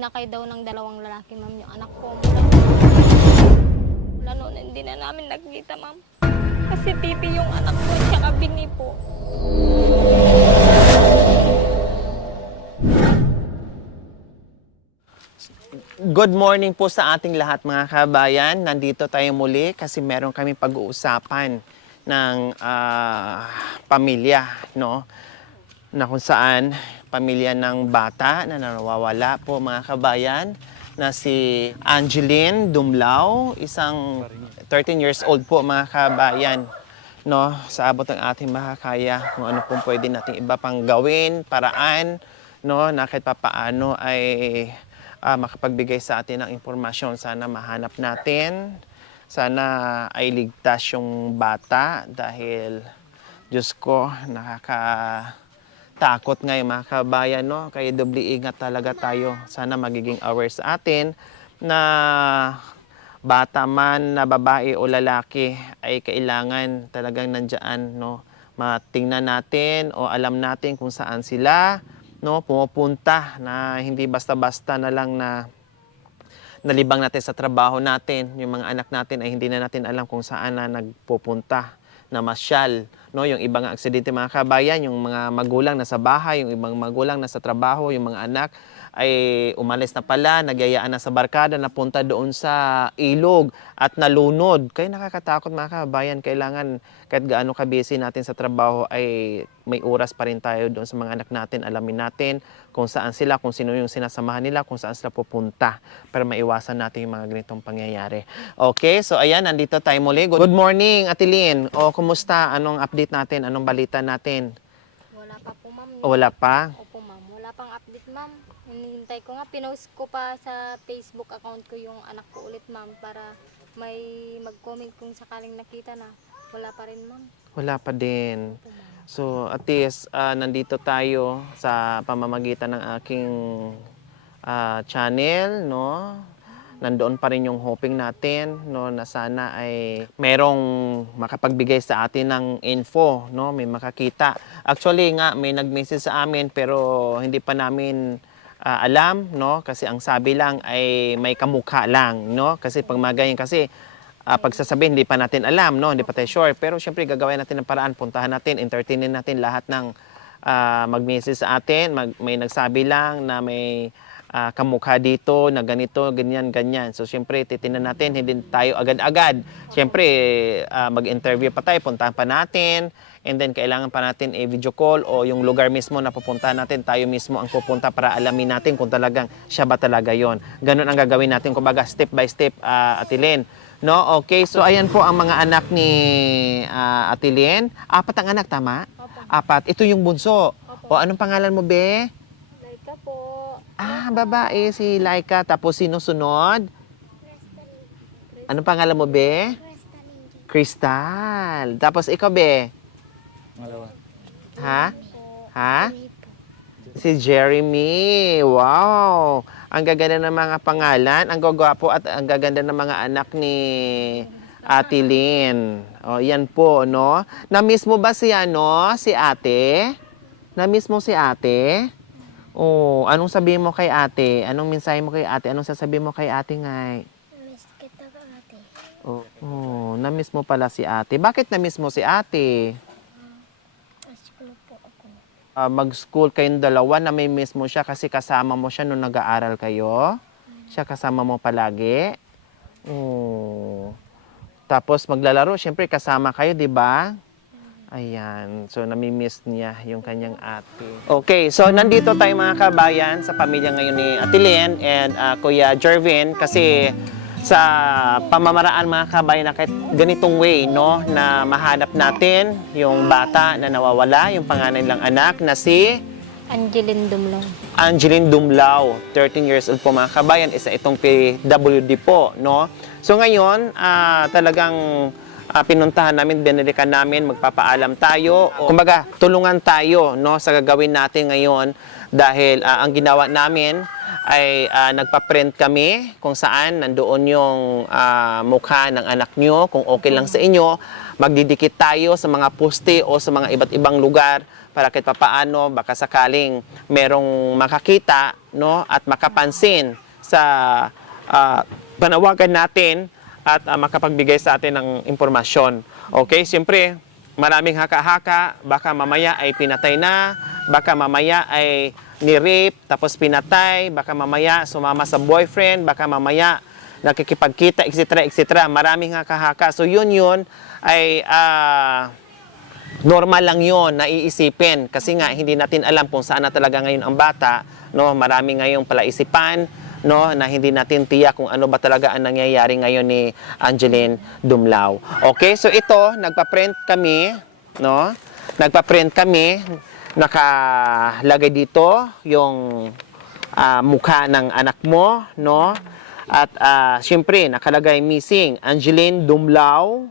sinakay daw ng dalawang lalaki, ma'am, yung anak ko. Mula noon, hindi na namin nakita, ma'am. Kasi titi yung anak ko, tsaka bingi po. Good morning po sa ating lahat mga kabayan. Nandito tayo muli kasi meron kami pag-uusapan ng pamilya, no? Na kung saan pamilya ng bata na nawawala po mga kabayan na si Angeline Dumlao, isang 13 years old po mga kabayan. No, sa abot ng ating makakaya kung ano pong pwede nating iba pang gawin, paraan, no, na kahit papaano ay makapagbigay sa atin ng impormasyon. Sana mahanap natin, sana ay ligtas yung bata dahil Diyos ko, nakakatakot ngayon mga kabayan, no? Kaya doble ingat talaga tayo. Sana magiging aware sa atin na bata man na babae o lalaki ay kailangan talagang nandyan, no? Matingnan natin o alam natin kung saan sila, no, pumupunta, na hindi basta-basta na lang na nalibang natin sa trabaho natin. Yung mga anak natin ay hindi na natin alam kung saan na nagpupunta, na masyal, no? Yung ibang aksidente mga kabayan, yung mga magulang na sa bahay, yung ibang magulang na sa trabaho, yung mga anak ay umalis na pala, nagyayaan na sa barkada, napunta doon sa ilog at nalunod. Kaya nakakatakot mga kabayan. Kailangan kahit gaano ka-busy natin sa trabaho ay may oras pa rin tayo doon sa mga anak natin. Alamin natin kung saan sila, kung sino yung sinasamahan nila, kung saan sila pupunta para maiwasan natin yung mga ganitong pangyayari. Okay, so ayan, nandito tayo muli. Good morning, Ate Lynn. O, kumusta? Anong update natin? Anong balita natin? Wala pa po, ma'am. Wala pa? Opo, ma'am. Wala pang update, ma'am. Hinihintay ko nga, pinost ko pa sa Facebook account ko yung anak ko ulit, ma'am, para may mag-comment kung sakaling nakita na. Wala pa rin, ma'am. Wala pa din. Opo, ma'am. So, at least, nandito tayo sa pamamagitan ng aking channel, no? Nandoon pa rin yung hoping natin, no, na sana ay merong makapagbigay sa atin ng info, no? May makakita. Actually nga, may nag-message sa amin pero hindi pa namin alam, no? Kasi ang sabi lang ay may kamukha lang, no? Kasi pag magayon kasi, pagsasabihin, hindi pa natin alam, no? Hindi pa tayo sure. Pero syempre, gagawin natin ng paraan. Puntahan natin, entertainin natin lahat ng mag-message sa atin. May nagsabi lang na may kamukha dito, na ganito, ganyan, ganyan. So syempre, titingnan natin, hindi tayo agad-agad. Syempre, mag-interview pa tayo, puntahan pa natin. And then, kailangan pa natin video call o yung lugar mismo na pupuntahan natin, tayo mismo ang pupunta para alamin natin kung talagang siya ba talaga yon. Ganun ang gagawin natin, kumbaga step by step, Ate Lynn. No? Okay, so ayan po ang mga anak ni Ate Lynn. 4 ang anak, tama? Opo. 4. Ito yung bunso. Opo. O, anong pangalan mo, be? Laika po. Babae, si Laika. Tapos sino sunod? Anong pangalan mo, be? Crystal. Tapos ikaw, be? Ha? Ha? Si Jeremy. Wow! Ang gaganda ng mga pangalan, ang gagwapo at ang gaganda ng mga anak ni Ate Lynn. O, yan po, no? Na-miss mo ba si, si ate? Na-miss mo si ate? O, anong sabihin mo kay ate? Anong mensahe mo kay ate? Anong sasabihin mo kay ate, ngay? Miss kita ka, ate. Oh, na-miss mo pala si ate. Bakit na-miss mo si ate? School po ako. Mag-school kayong dalawa, na may miss mo siya kasi kasama mo siya nung nag-aaral kayo? Siya kasama mo palagi? Oh. Tapos maglalaro, syempre kasama kayo, di ba? Ayan, so nami-miss niya yung kanyang ate. Okay, so nandito tayo mga kabayan sa pamilya ngayon ni Ate Lynn and Kuya Jervin kasi sa pamamaraan mga kabayan na kahit ganitong way, no, na mahanap natin yung bata na nawawala, yung panganay nilang anak na si Angeline Dumlao. Angeline Dumlao, 13 years old po mga kabayan, isa itong PWD po, no. So ngayon, talagang pinuntahan namin, binalikan namin, magpapaalam tayo. Kumbaga, tulungan tayo, no, sa gagawin natin ngayon dahil ang ginawa namin ay nagpa-print kami kung saan nandoon yung mukha ng anak nyo. Kung okay lang sa inyo, magdidikit tayo sa mga poste o sa mga iba't ibang lugar para kahit papaano, baka sakaling merong makakita no, at makapansin sa panawagan natin at makapagbigay sa atin ng impormasyon. Okay, siyempre, maraming haka-haka, baka mamaya ay pinatay na, baka mamaya ay ni-rape, tapos pinatay, baka mamaya sumama sa boyfriend, baka mamaya nakikipagkita, etc., etc. Maraming haka-haka. So yun ay normal lang yun na iisipin kasi nga hindi natin alam kung saan na talaga ngayon ang bata, no? Marami ngayong palaisipan, no, na hindi natin tiyak kung ano ba talaga ang nangyayari ngayon ni Angeline Dumlao. Okay, so ito nagpa-print kami, no? Nagpa-print kami, nakalagay dito yung mukha ng anak mo, no? At syempre nakalagay missing Angeline Dumlao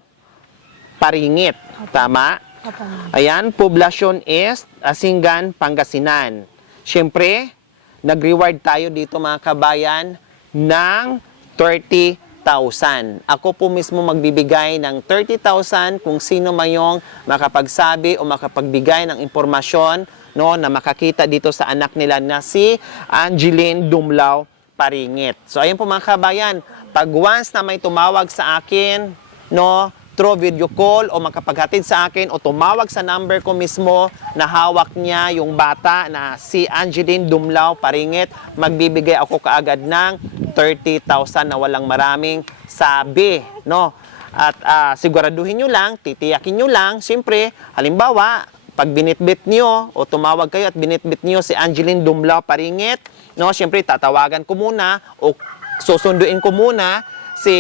Paringit. Tama? Opo, ma'am. Ayan, poblasyon East, Asingan, Pangasinan. Siyempre, nag-reward tayo dito mga kabayan ng 30,000. Ako po mismo magbibigay ng 30,000 kung sino man yung makapagsabi o makapagbigay ng impormasyon, no, na makakita dito sa anak nila na si Angeline Dumlao Paringit. So ayun po mga kabayan, pag once na may tumawag sa akin, no, through video call o makapaghatid sa akin o tumawag sa number ko mismo na hawak niya yung bata na si Angeline Dumlao Paringit, magbibigay ako kaagad ng 30,000 na walang maraming sabi, no? At siguraduhin nyo lang, titiyakin nyo lang, siyempre, halimbawa, pag binitbit nyo o tumawag kayo at binitbit nyo si Angeline Dumlao Paringit, no, siyempre, tatawagan ko muna o susunduin ko muna si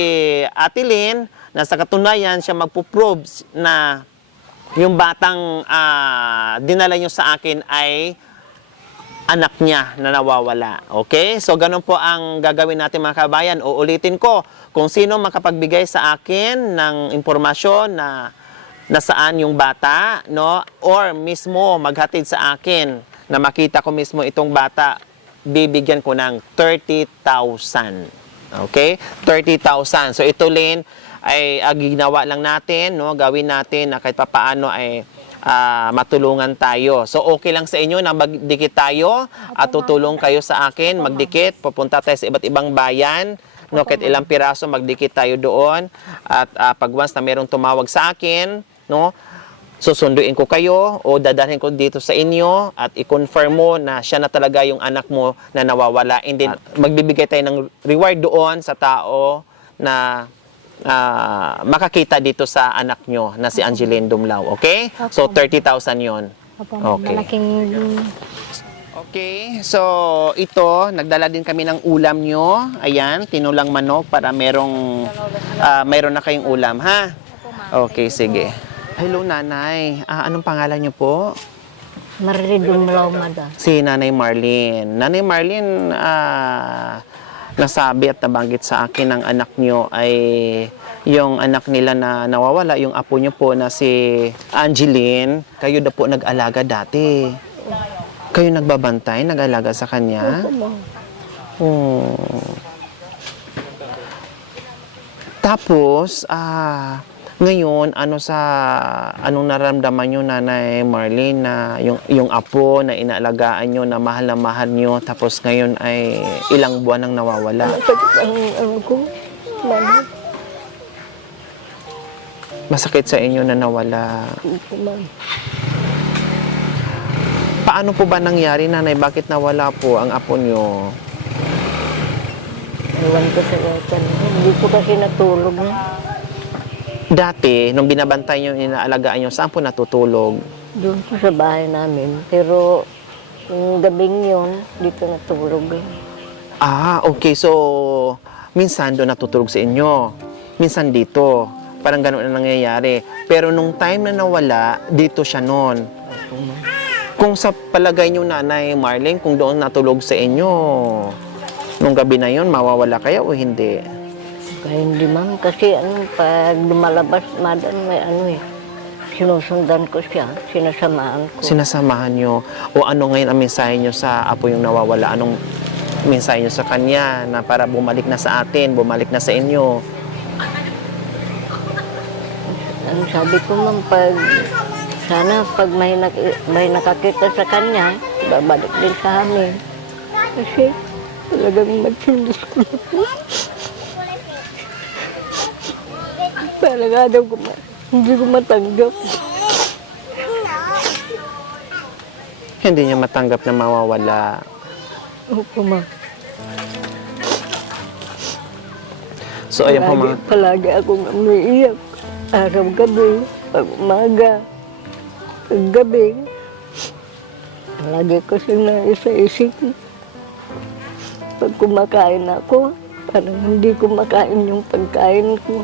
Ate Lynn na sa katunayan siya magpo-prove na yung batang dinala nyo sa akin ay anak niya na nawawala. Okay? So, ganun po ang gagawin natin mga kabayan. Uulitin ko, kung sino makapagbigay sa akin ng impormasyon na nasaan yung bata, no? Or mismo maghatid sa akin na makita ko mismo itong bata, bibigyan ko ng 30,000. Okay? 30,000. So, ito Lynn, ay ginawa lang natin, no, gawin natin na kahit papaano ay matulungan tayo. So okay lang sa inyo na magdikit tayo at tutulong kayo sa akin, magdikit, pupunta tayo sa iba't ibang bayan, no, kahit ilang piraso magdikit tayo doon at pag once na merong tumawag sa akin, no, susunduin ko kayo o dadalhin ko dito sa inyo at i-confirm mo na siya na talaga yung anak mo na nawawala. And then magbibigay tayo ng reward doon sa tao na makakita dito sa anak nyo na si Angeline Dumlao. Okay? So, 30,000 yon. Opo, Okay. malaking... Okay. So, ito, nagdala din kami ng ulam nyo. Ayan, tinulang manok para mayroon na kayong ulam, ha? Opo, ma'am. Okay, sige. Hello, nanay. Anong pangalan nyo po? Marie Dumlao, madam. Si Nanay Marlene. Nanay Marlene, nasabi at nabanggit sa akin ng anak nyo ay yung anak nila na nawawala, yung apo nyo po na si Angeline. Kayo na po nag-alaga dati. Kayo nagbabantay, nag-alaga sa kanya? Oh. Tapos, ngayon, anong naramdaman nyo, Nanay Marlene, na yung apo na inaalagaan nyo, na mahal nyo, tapos ngayon ay ilang buwan nang nawawala? Masakit ang ano ko, madam. Masakit sa inyo na nawala. Opo, ma'am. Paano po ba nangyari, Nanay? Bakit nawala po ang apo nyo? Iwan ko sa ikan. Hindi ko kasi natulog na. Dati, nung binabantay nyo, inaalagaan nyo, saan po natutulog? Doon po sa bahay namin. Pero yung gabing yun, dito natulog. Okay. So, minsan doon natutulog sa inyo. Minsan dito. Parang ganun ang nangyayari. Pero nung time na nawala, dito siya noon. Opo, ma'am. Kung sa palagay nyo, Nanay Marlene, kung doon natulog sa inyo, nung gabi na yon, mawawala kaya o hindi? Kaya hindi, ma'am. Kasi pag lumalabas, madam, may sinusundan ko siya. Sinasamahan ko. Sinasamahan nyo. O ano ngayon ang mensahe nyo sa apo yung nawawala? Anong mensahe nyo sa kanya na para bumalik na sa atin, bumalik na sa inyo? Ang sabi ko, ma'am, sana pag may nakakita sa kanya, babalik din sa amin. Kasi talagang magsilos ko na po. Para nga daw hindi ko matanggap. Hindi niya matanggap na mawawala. Opo, ma'am. So, ayun po mga... Palagi akong umiiyak. Araw-gabi, pag umaga, pag gabi. Lagi ko sila isa-isip. Pag kumakain ako, parang hindi ko makain yung pagkain ko.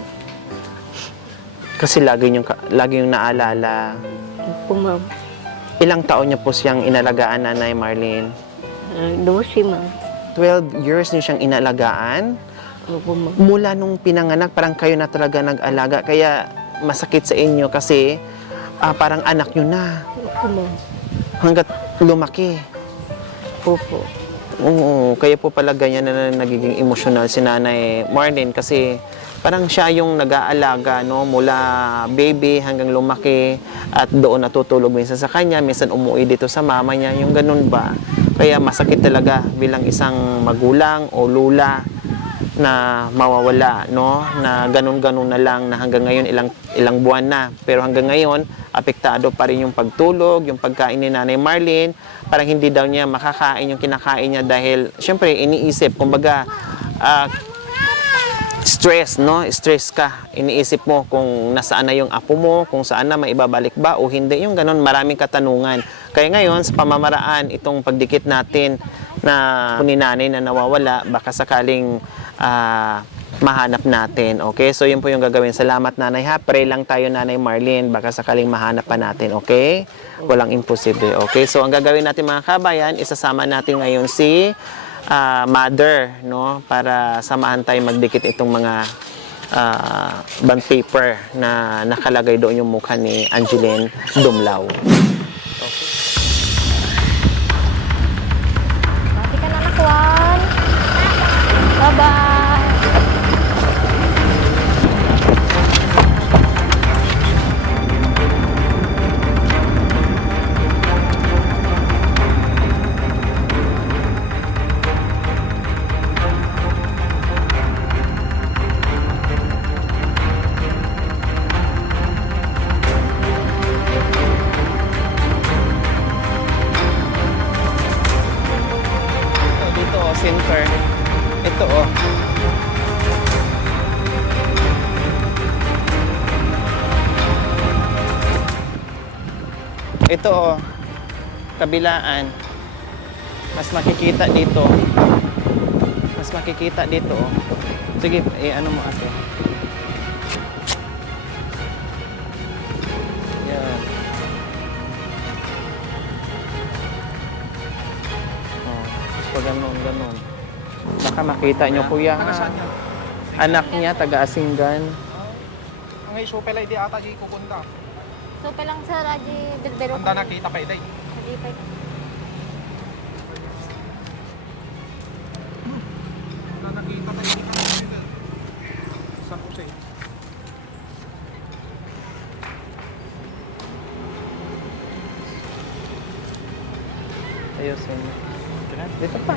Kasi lagi yung naalala. Opo, ma'am. Ilang taon niya po siyang inalagaan, Nanay Marlene? 12, ma'am. 12 years niyo siyang inalagaan? Opo, ma'am. Mula nung pinanganak, parang kayo na talaga nag-alaga. Kaya masakit sa inyo kasi parang anak nyo na. Opo, ma'am. Hanggat lumaki. Opo. Oo, kaya po pala ganyan na nagiging emosyonal si Nanay Marlene kasi parang siya yung nag-aalaga, no? Mula baby hanggang lumaki at doon natutulog minsan sa kanya, minsan umuwi dito sa mama niya, yung ganun ba? Kaya masakit talaga bilang isang magulang o lula na mawawala, no? Na ganun-ganun na lang na hanggang ngayon ilang buwan na. Pero hanggang ngayon, apektado pa rin yung pagtulog, yung pagkain ni Nanay Marlene. Parang hindi daw niya makakain yung kinakain niya dahil, syempre, iniisip, kumbaga, stress, no? Stress ka. Iniisip mo kung nasaan na yung apo mo, kung saan na maibabalik ba o hindi. Yung ganun, maraming katanungan. Kaya ngayon, sa pamamaraan, itong pagdikit natin na ni nanay na nawawala, baka sakaling mahanap natin. Okay? So, yun po yung gagawin. Salamat, Nanay, ha? Pray lang tayo, Nanay Marlene. Baka sakaling mahanap pa natin. Okay? Walang imposible. Okay? So, ang gagawin natin, mga kabayan, isasama natin ngayon si mother, no? Para samahan tayo magdikit itong mga bond paper na nakalagay doon yung mukha ni Angeline Dumlao. Mati ka na, nakwan. Bye-bye. Dito, center. Ito, oh. Ito, oh. Kabilaan. Mas makikita dito. Mas makikita dito, oh. Sige, ano mo ate. Yan. Oh, so ganun. Baka makita nyo, kuya. Ha? Anak niya, taga-Asinggan. Ang iso pala hindi ata di kukunda. So, palang sa Raji Berbero. Anda nakita pa iday. Hindi pa. Anda nakita pa iday. San Jose. Ayusin. Dito pa.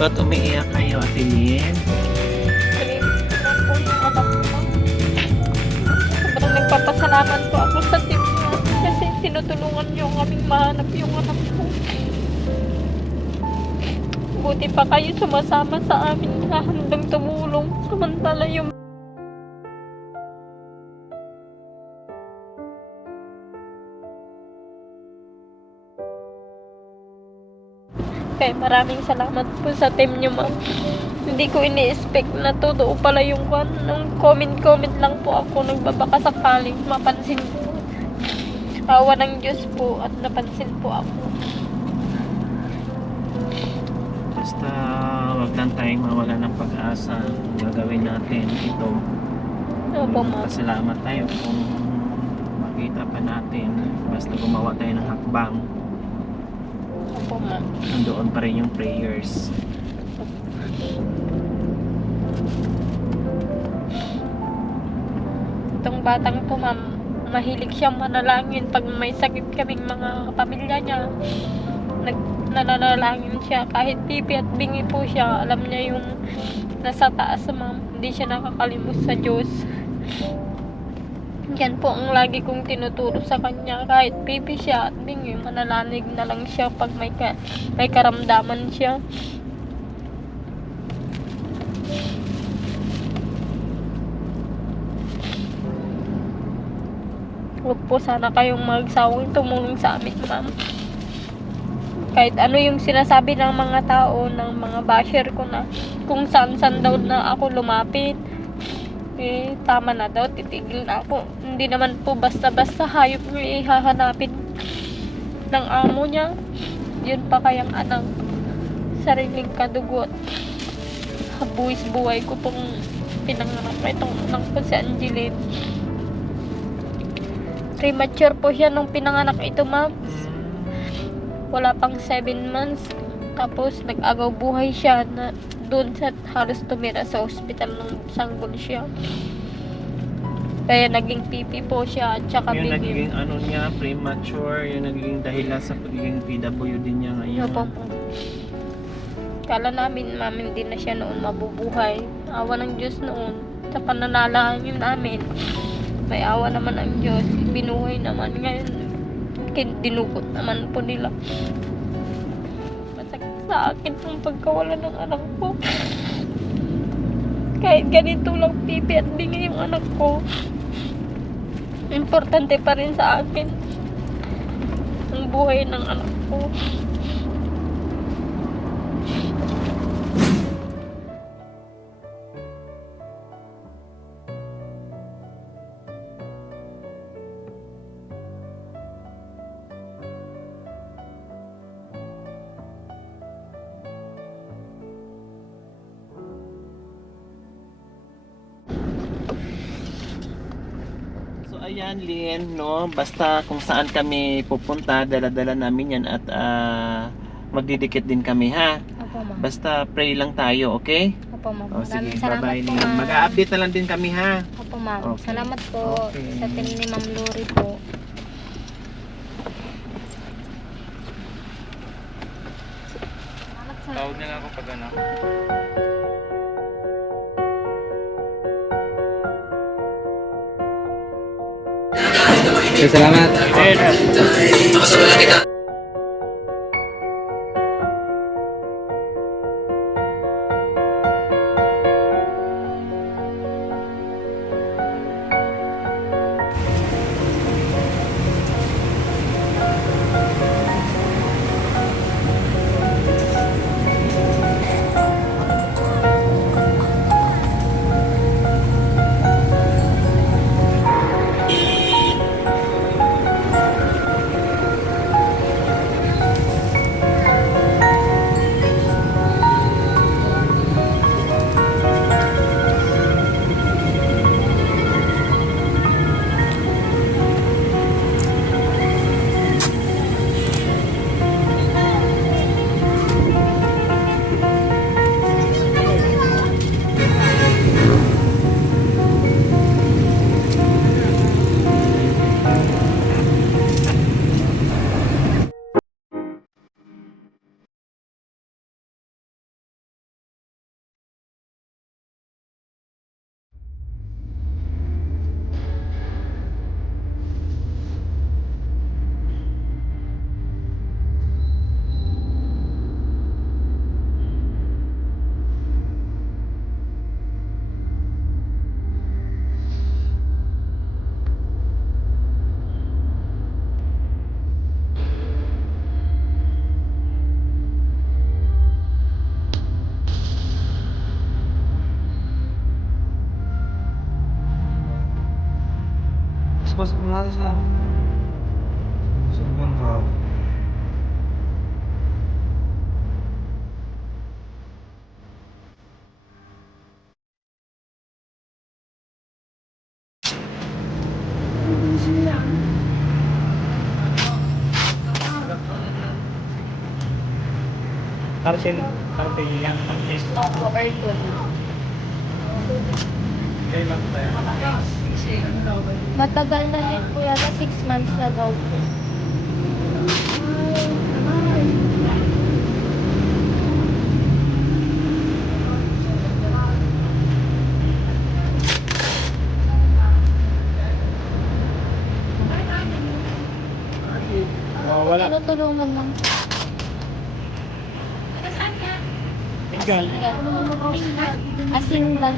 Ba't umiiyak kayo, Ate Lynn? Sobrang nagpapasalamat po ako sa team niyo kasi tinutulungan niyo kaming mahanap yung anak ko. Buti pa kayo sumasama sa amin na handang tumulong. Samantala yung kaya maraming salamat po sa team niyo, ma'am. Hindi ko ini-expect na totoo pala yung comment lang po ako nagbabaka sakaling mapansin po. Awa ng Diyos po at napansin po ako. Basta wag lang tayong mawala ng pag-asa. Gagawin natin ito. Opo, ma'am. Pasalamat tayo kung makita pa natin. Basta gumawa tayo ng hakbang. Opo, ma'am. Nandoon pa rin yung prayers. Itong batang to, ma'am, mahilig siyang manalangin pag may sakit kaming mga kapamilya niya. Nananalangin siya kahit pipi at bingi po siya. Alam niya yung nasa taas, ma'am. Hindi siya nakakalimos sa Diyos. Yan po ang lagi kong tinuturo sa kanya. Kahit pipi siya at bingi, manalanig na lang siya pag may karamdaman siya. Huwag po sana kayong magsawang tumulong sa amin, ma'am. Kahit ano yung sinasabi ng mga tao, ng mga basher ko na kung saan daw na ako lumapit, eh, tama na daw, titigil na ako. Hindi naman po basta-basta hayop nyo ihahanapin ng amo niya. Yun pa kayang anak, sariling kadugot. Buwis buhay ko pong pinanganak itong anak ko si Angeline. Premature po siya nung pinanganak ito, ma'am. Wala pang 7 months. Tapos nag-agaw buhay siya na doon sa halos tumira sa ospital ng sanggol siya. Kaya naging pipi po siya at saka Yung bigil. nagiging ano niya, premature, yung nagiging dahilan sa pagiging PWD niya ngayon. Opo po. Kala namin, ma'am, hindi na siya noon mabubuhay. Awa ng Diyos noon. Sa pananalangin namin, may awa naman ang Diyos. Binuhay naman ngayon. Dinukot naman po nila. Masakit sa akin ang pagkawala ng anak ko. Kahit ganito lang pipi at bingi yung anak ko, importante pa rin sa akin ang buhay ng anak ko. So ayan, Lynn, no? Basta kung saan kami pupunta, dala-dala namin yan at magdidikit din kami, ha? Opo, ma'am. Basta pray lang tayo, okay? Opo, ma'am. O sige, Maraming salamat bye-bye, po, Lynn. ma'am. Mag-a-update na lang din kami, ha? Opo, ma'am. Okay. Salamat po Okay. sa team ni Ma'am Lori po. Salamat sa Tawag nila ako pag ano. Salamat. Pasok mo natin sa... Pasok mo na. Parcel, parcel yan. Kailan tayo? Matagal na rin po yata, 6 months na daw po. Oh, wala. Ano tulungan lang? Ikaw. Asin lang.